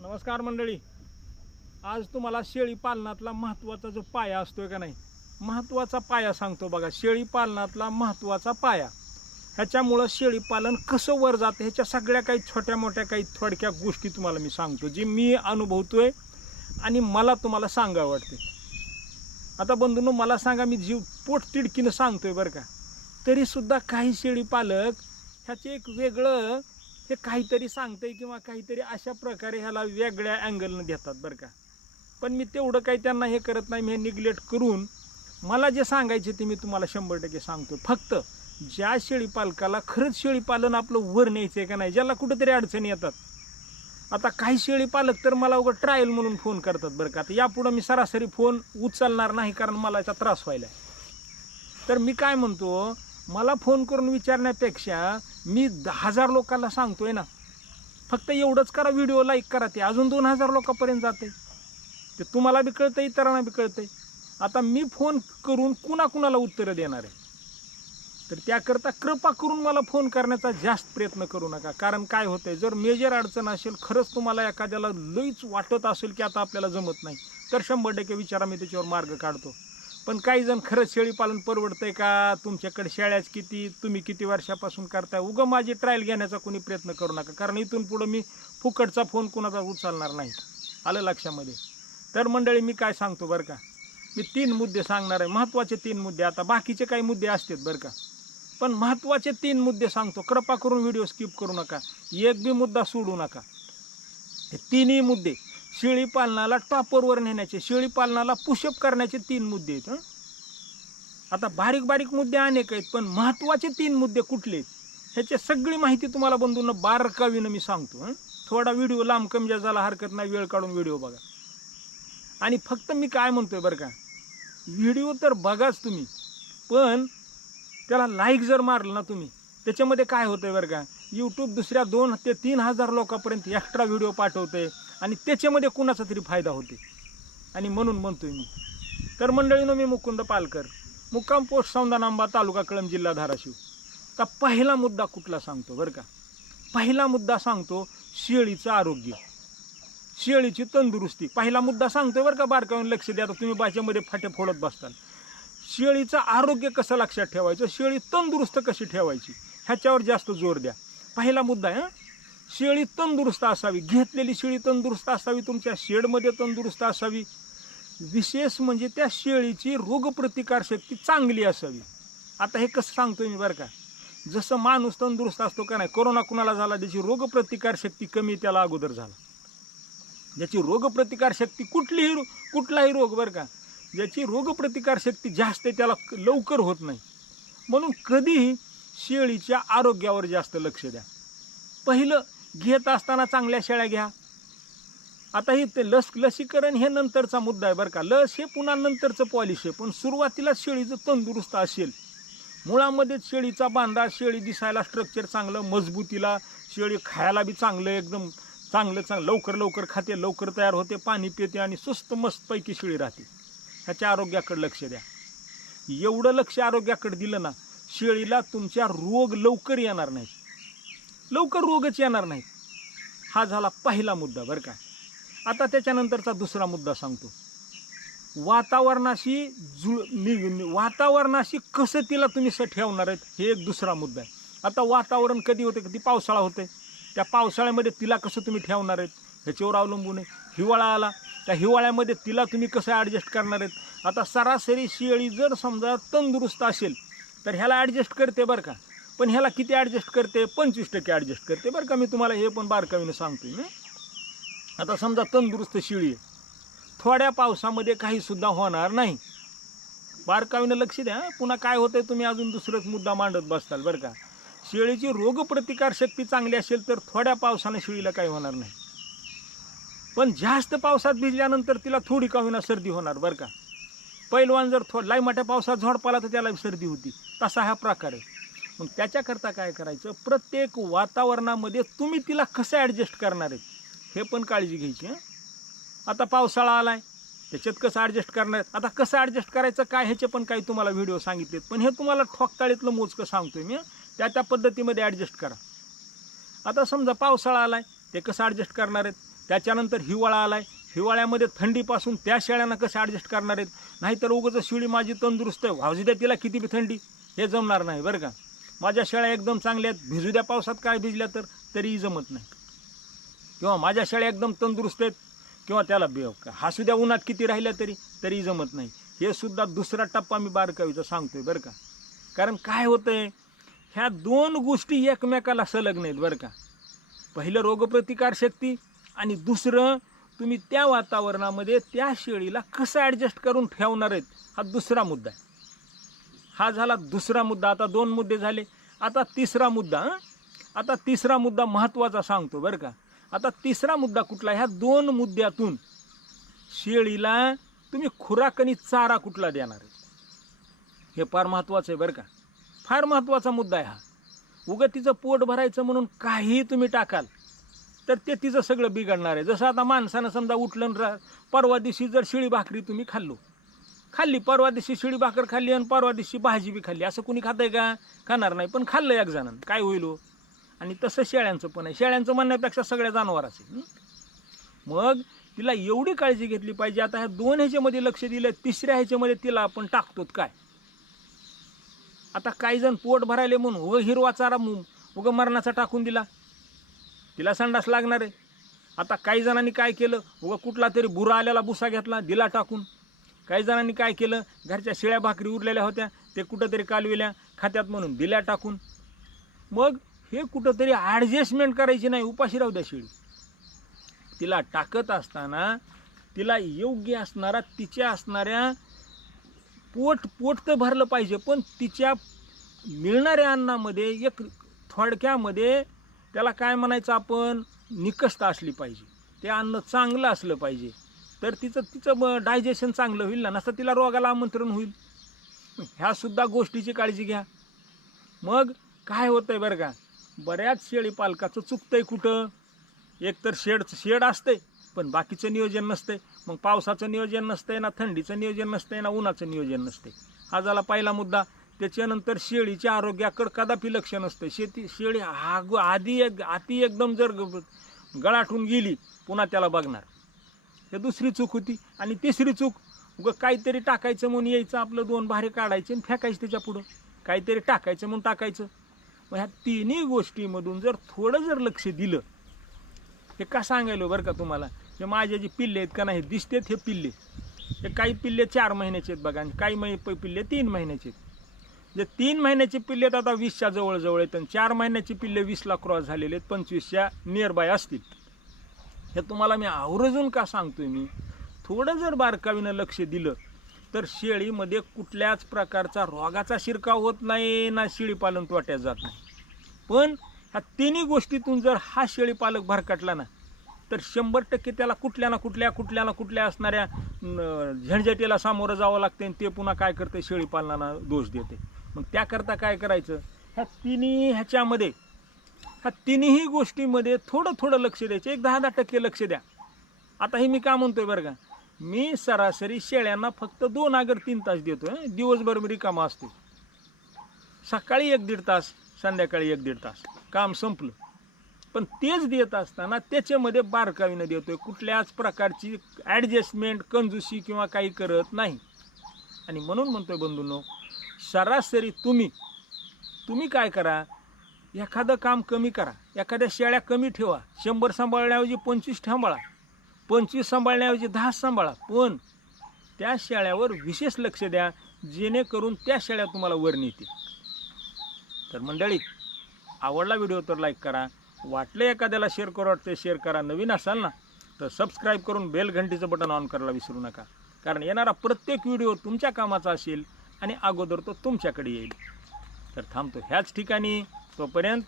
नमस्कार मंडळी. आज तुम्हाला शेळी पालनातला महत्त्वाचा जो पाया असतोय का नाही महत्त्वाचा पाया सांगतो बघा. शेळी पालनातला महत्त्वाचा पाया. ह्याच्यामुळं शेळी पालन कसं वर जातं ह्याच्या सगळ्या काही छोट्या मोठ्या काही थोडक्या गोष्टी तुम्हाला मी सांगतो जी मी अनुभवतोय आणि मला तुम्हाला सांगावं वाटते. आता बंधूंनो मला सांगा मी जीव पोट तिडकीनं सांगतोय बरं का. तरीसुद्धा काही शेळी पालक ह्याचे एक वेगळं हे काहीतरी सांगतंय किंवा काहीतरी अशा प्रकारे ह्याला वेगळ्या अँगलनं देतात बरं का. पण मी तेवढं काही त्यांना हे करत नाही मी हे निग्लेक्ट करून मला जे सांगायचे ते मी तुम्हाला शंभर टक्के सांगतो. फक्त ज्या शेळी पालकाला खरंच शेळीपालन आपलं वर न्यायचं आहे का नाही ज्याला कुठेतरी अडचणी येतात. आता काही शेळी पालक तर मला उघड ट्रायल म्हणून फोन करतात बरं का. आता यापुढं मी सरासरी फोन उचलणार नाही कारण मला याचा त्रास व्हायला तर मी काय म्हणतो मला फोन करून विचारण्यापेक्षा मी दहा हजार लोकांना सांगतोय ना फक्त एवढंच करा व्हिडिओ लाईक करा ते. अजून दोन हजार लोकांपर्यंत जाते ते तुम्हाला बी कळतं इतरांना बी कळतंय. आता मी फोन करून कुणाकुणाला उत्तरं देणार आहे? तर त्याकरता कृपा करून मला फोन करण्याचा जास्त प्रयत्न करू नका. कारण काय होतंय जर मेजर अडचण असेल खरंच तुम्हाला एखाद्याला लईच वाटत असेल की आता आपल्याला जमत नाही तर शंभर टक्के विचारा मी त्याच्यावर मार्ग काढतो. पण काही जण खरंच शेळी पालन परवडतंय का? तुमच्याकडे शेळ्याच किती? तुम्ही किती वर्षापासून करताय? उगं माझी ट्रायल घेण्याचा कोणी प्रयत्न करू नका. कारण इथून पुढं मी फुकटचा फोन कुणाचा उचलणार नाही. आलं लक्षामध्ये? तर मंडळी मी काय सांगतो बरं का? मी तीन मुद्दे सांगणार आहे. महत्त्वाचे तीन मुद्दे. आता बाकीचे काही मुद्दे असतात बरं का? पण महत्त्वाचे तीन मुद्दे सांगतो. कृपा करून व्हिडिओ स्किप करू नका. एक बी मुद्दा सोडू नका. हे तिन्ही मुद्दे शेळी पालनाला टॉपरवर नेण्याचे शेळी पालनाला पुशअप करण्याचे तीन मुद्दे आहेत हं? आता बारीक बारीक मुद्दे अनेक आहेत पण महत्त्वाचे तीन मुद्दे कुठले आहेत ह्याची सगळी माहिती तुम्हाला बंधूंना बारकावीनं मी सांगतो हं? थोडा व्हिडिओ लांब कमी झाला हरकत नाही वेळ काढून व्हिडिओ बघा आणि फक्त मी काय म्हणतोय बरं का व्हिडिओ तर बघाच तुम्ही पण त्याला लाईक जर मारलं ना तुम्ही त्याच्यामध्ये काय होतंय बरं का यूट्यूब दुसऱ्या दोन ते तीन हजार लोकांपर्यंत एक्स्ट्रा व्हिडिओ पाठवते आणि त्याच्यामध्ये कुणाचा तरी फायदा होते. आणि म्हणून म्हणतोय मी. तर मंडळीनं मी मुकुंद पालकर मुक्काम पोस्ट सौंदा नांबा तालुका कळम जिल्हा धाराशिव. तर पहिला मुद्दा कुठला सांगतो बरं का? पहिला मुद्दा सांगतो शेळीचं आरोग्य. शेळीची तंदुरुस्ती. पहिला मुद्दा सांगतोय बरं का बारकावून लक्ष द्या. तुम्ही बाच्यामध्ये फाटे फोडत बसताल. शेळीचं आरोग्य कसं लक्षात ठेवायचं? शेळी तंदुरुस्त कशी ठेवायची? ह्याच्यावर जास्त जोर द्या. पहिला मुद्दा आहे शेळी तंदुरुस्त असावी. घेतलेली शेळी तंदुरुस्त असावी तुमच्या शेडमध्ये तंदुरुस्त असावी. विशेष म्हणजे त्या शेळीची रोगप्रतिकार शक्ती चांगली असावी. आता हे कसं सांगतो मी बरं का? जसं माणूस तंदुरुस्त असतो का नाही कोरोना कुणाला झाला ज्याची रोगप्रतिकार शक्ती कमी त्याला अगोदर झाला. ज्याची रोगप्रतिकार शक्ती कुठलीही रो- कुठलाही रोग बरं का ज्याची रोगप्रतिकार शक्ती जास्त आहे त्याला लवकर होत नाही. म्हणून कधीही शेळीच्या आरोग्यावर जास्त लक्ष द्या. पहिलं घेत असताना चांगल्या शेळ्या घ्या. आता हे ते लस लसीकरण हे नंतरचा मुद्दा आहे बरं का. लस हे पुन्हा नंतरचं पॉलिश आहे. पण सुरुवातीला शेळी जर तंदुरुस्त असेल. मुळामध्येच शेळीचा बांधा शेळी दिसायला स्ट्रक्चर चांगलं मजबूतीला शेळी खायला बी चांगलं एकदम चांगलं चांगलं. लवकर लवकर खाते लवकर तयार होते पाणी पिते आणि सुस्त मस्तपैकी शेळी राहते. ह्याच्या आरोग्याकडे लक्ष द्या. एवढं लक्ष आरोग्याकडे दिलं ना शेळीला तुमच्या रोग लवकर येणार नाही लवकर रोगच येणार नाही हा झाला पहिला मुद्दा बरं का. आता त्याच्यानंतरचा दुसरा मुद्दा सांगतो. वातावरणाशी जुळ वातावरणाशी कसं तिला तुम्ही स ठेवणार आहेत हे एक दुसरा मुद्दा आहे. आता वातावरण कधी होते कधी पावसाळा होते त्या पावसाळ्यामध्ये तिला कसं तुम्ही ठेवणार आहेत ह्याच्यावर अवलंबून आहे. हिवाळा आला त्या हिवाळ्यामध्ये तिला तुम्ही कसं ॲडजस्ट करणार आहेत? आता सरासरी शेळी जर समजा तंदुरुस्त असेल तर ह्याला ॲडजस्ट करते बरं का. पण ह्याला किती ॲडजस्ट करते? पंचवीस टक्के ॲडजस्ट करते. बरं का मी तुम्हाला हे पण बारकावीनं सांगतो मी. आता समजा तंदुरुस्त शिळी आहे. थोड्या पावसामध्ये काहीसुद्धा होणार नाही. बारकावीनं लक्ष द्या पुन्हा काय होतंय तुम्ही अजून दुसरंच मुद्दा मांडत बसताल बरं का. शेळीची रोगप्रतिकार शक्ती चांगली असेल तर थोड्या पावसानं शेळीला काही होणार नाही. पण जास्त पावसात भिजल्यानंतर तिला थोडी का होईना सर्दी होणार बरं का. पैलवान जर थो लाई मोठ्या पावसात झोड पाला तर त्याला सर्दी होती. तसा हा प्रकार आहे. मग त्याच्याकरता काय करायचं? प्रत्येक वातावरणामध्ये तुम्ही तिला कसं ॲडजस्ट करणार आहे? हे पण काळजी घ्यायची आता पावसाळा आला आहे त्याच्यात कसं ॲडजस्ट करणार आहेत? आता कसं ॲडजस्ट करायचं? काय? ह्याचे पण काही तुम्हाला व्हिडिओ सांगितलेत. पण हे तुम्हाला ठोकताळीतलं मोजकं सांगतोय मी त्या त्या पद्धतीमध्ये ॲडजस्ट करा. आता समजा पावसाळा आला आहे ते कसं ॲडजस्ट करणार आहेत? त्याच्यानंतर हिवाळा आला आहे हिवाळ्यामध्ये थंडीपासून त्या शेळ्यांना कसं ॲडजस्ट करणार आहेत? नाहीतर उगाच शिळी माझी तंदुरुस्त आहे. वाजू द्या तिला किती बी थंडी. हे जमणार नाही बरं का? माझ्या शेळ्या एकदम चांगल्या आहेत. भिजू द्या पावसात काय भिजल्या तर तरीही जमत नाही. किंवा माझ्या शेळ्या एकदम तंदुरुस्त आहेत किंवा त्याला बे हसू द्या उन्हात किती राहिल्या तरी तरीही जमत नाही. हे सुद्धा दुसरा टप्पा मी बारकावीचा सांगतोय बरं का? कारण काय होतंय ह्या दोन गोष्टी एकमेकाला संलग्न आहेत बरं का? पहिलं रोगप्रतिकारशक्ती आणि दुसरं तुम्ही त्या वातावरणामध्ये त्या शेळीला कसं ॲडजस्ट करून ठेवणार आहेत हा दुसरा मुद्दा आहे. हा झाला दुसरा मुद्दा. आता दोन मुद्दे झाले. आता तिसरा मुद्दा आता तिसरा मुद्दा महत्त्वाचा सांगतो बरं का. आता तिसरा मुद्दा कुठला? ह्या दोन मुद्द्यातून शेळीला तुम्ही खुराक आणि चारा कुठला देणार आहे? हे फार महत्त्वाचं आहे बरं का. फार महत्त्वाचा मुद्दा आहे हा. उगं तिचं पोट भरायचं म्हणून काहीही तुम्ही टाकाल तर ते तिचं सगळं बिघडणार आहे. जसं आता माणसानं समजा उठलं रा परवा दिवशी जर शिळी भाकरी तुम्ही खाल्लो खाल्ली परवा दिवशी शिळी भाकर खाल्ली आणि परवा दिवशी भाजी बी खाल्ली. असं कुणी खातंय का? खाणार नाही. पण खाल्लं एक जणांना. काय होईल हो? आणि तसं शेळ्यांचं पण आहे. शेळ्यांचं म्हणण्यापेक्षा सगळ्या जनावरांचे मग तिला एवढी काळजी घेतली पाहिजे. आता ह्या दोन ह्याच्यामध्ये लक्ष दिलं तिसऱ्या ह्याच्यामध्ये तिला आपण टाकतो काय? आता काही जण पोट भरायले म्हणून व हिरवा चारा मु- उगं मरणाचा टाकून दिला. तिला संडास लागणार आहे. आता काही जणांनी काय केलं? उगं कुठला तरी बुरा आलेला भुसा घेतला दिला टाकून. काही जणांनी काय केलं? घरच्या शिळ्या भाकरी उरलेल्या होत्या. ते कुठंतरी कालविल्या खात्यात म्हणून दिल्या टाकून. मग हे कुठंतरी ॲडजस्टमेंट करायची नाही उपाशी राहू द्या शिळी. तिला टाकत असताना तिला योग्य असणारा तिच्या असणाऱ्या पोट पोट तर भरलं पाहिजे. पण तिच्या मिळणाऱ्या अन्नामध्ये एक थोडक्यामध्ये त्याला काय म्हणायचं आपण? निकष्ट असली पाहिजे. ते अन्न चांगलं असलं पाहिजे. तर तिचं तिचं डायजेशन चांगलं होईल ना नसतं तिला रोगाला आमंत्रण होईल. ह्यासुद्धा गोष्टीची काळजी घ्या. मग काय होतं आहे बरं का? बऱ्याच शेळी पालकाचं चुकतंय कुठं? एक तर शेड शेड असतंय पण बाकीचं नियोजन नसतंय. मग पावसाचं नियोजन नसतंय ना थंडीचं नियोजन नसतंय ना उन्हाचं नियोजन नसतंय. हा झाला पहिला मुद्दा. त्याच्यानंतर शेळीच्या आरोग्याकडं कदापि लक्ष नसतं शेती शेळी आग आधी एक आती एकदम जर गळाटून गेली पुन्हा त्याला बघणार. हे दुसरी चूक होती. आणि तिसरी चूक उगं काहीतरी टाकायचं म्हणून यायचं आपलं दोन भारे काढायचे आणि फेकायचं त्याच्या पुढं. काहीतरी टाकायचं म्हणून टाकायचं. मग ह्या तिन्ही गोष्टीमधून जर थोडं जर लक्ष दिलं हे का सांगायलो बरं का तुम्हाला? हे माझे जे पिल्ले आहेत का नाही दिसतेत हे पिल्ले. हे काही पिल्ले चार महिन्याचे आहेत बघा आणि काही महि प- पिल्ले तीन महिन्याचे आहेत. जे तीन महिन्याचे पिल्ले आहेत आता वीसच्या जवळजवळ आहेत आणि चार महिन्याचे पिल्ले वीसला क्रॉस झालेले आहेत पंचवीसच्या नियर बाय असतील. हे तुम्हाला मी आवर्जून का सांगतोय मी? थोडं जर बारकावीनं लक्ष दिलं तर शेळीमध्ये कुठल्याच प्रकारचा रोगाचा शिरकाव होत नाही ना शेळीपालन तोट्यात जात नाही. पण ह्या तिन्ही गोष्टीतून जर हा शेळीपालक भरकटला ना तर शंभर टक्के त्याला कुठल्या ना कुठल्या कुठल्या ना कुठल्या असणाऱ्या झंझटीला सामोरं जावं लागते आणि ते पुन्हा काय करते शेळीपालनाला दोष देते मग त्याकरता काय करायचं? ह्या तिन्ही ह्याच्यामध्ये ह्या तिन्ही गोष्टीमध्ये थोडं थोडं लक्ष द्यायचं. एक दहा दहा टक्के लक्ष द्या. आता हे मी का म्हणतोय बरं का? मी सरासरी शेळ्यांना फक्त दोन आगर तीन तास देतोय आहे दिवसभर मी रिकामा असतो सकाळी एक दीड तास संध्याकाळी एक दीड तास. काम संपलं. पण तेच देत असताना त्याच्यामध्ये बारकावीनं देतोय. कुठल्याच प्रकारची ॲडजस्टमेंट कंजूसी किंवा काही करत नाही. आणि म्हणून म्हणतोय बंधूंनो सरासरी तुम्ही तुम्ही काय करा? एखादं काम कमी करा. एखाद्या शेळ्या कमी ठेवा. शंभर सांभाळण्याऐवजी पंचवीस थांबाळा. पंचवीस सांभाळण्याऐवजी दहा सांभाळा. पण त्या शेळ्यावर विशेष लक्ष द्या जेणेकरून त्या शेळ्या तुम्हाला वर नेतील. तर मंडळी आवडला व्हिडिओ तर लाईक करा. वाटलं एखाद्याला शेअर करू वाटतं शेअर करा. नवीन असाल ना तर सबस्क्राईब करून बेल घंटीचं बटन ऑन करायला विसरू नका. कारण येणारा प्रत्येक व्हिडिओ तुमच्या कामाचा असेल आणि अगोदर तो तुमच्याकडे येईल. तर थांबतो. ह्याच ठिकाणी तोपर्यंत